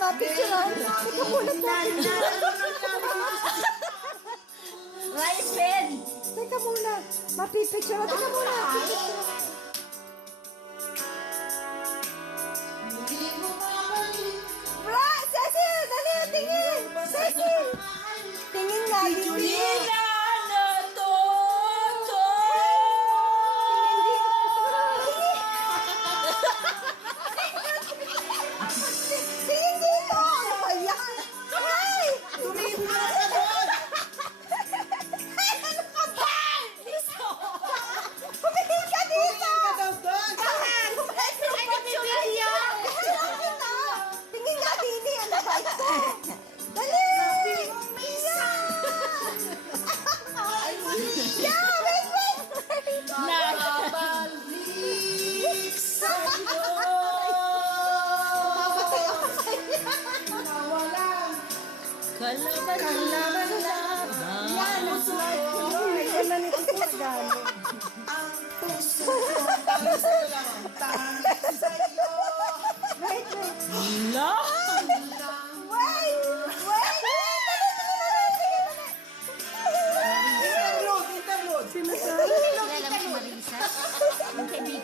mapicturean. Teka muna, Right pen. Teka muna. Mapipicturean. Teka muna. Cecil! Dali! Tingin! Cecil! Tingin nga, tingin! Tingin dito! Ano ba yan? Ay! Tumingin ka na doon! Ay! Ano ka ba? Tumingin ka dito! Tumingin ka daw doon! Tingin nga dito! Ano ba ito? Dali! Yeah! Wait! Nakabalik sa'yo! Mamatay ako sa'yo. Nawalan! Kalaban Kalaban Yan! It's like Yan na nito sa Tagalog. ang puso ko. Tangis ko lang. Tangis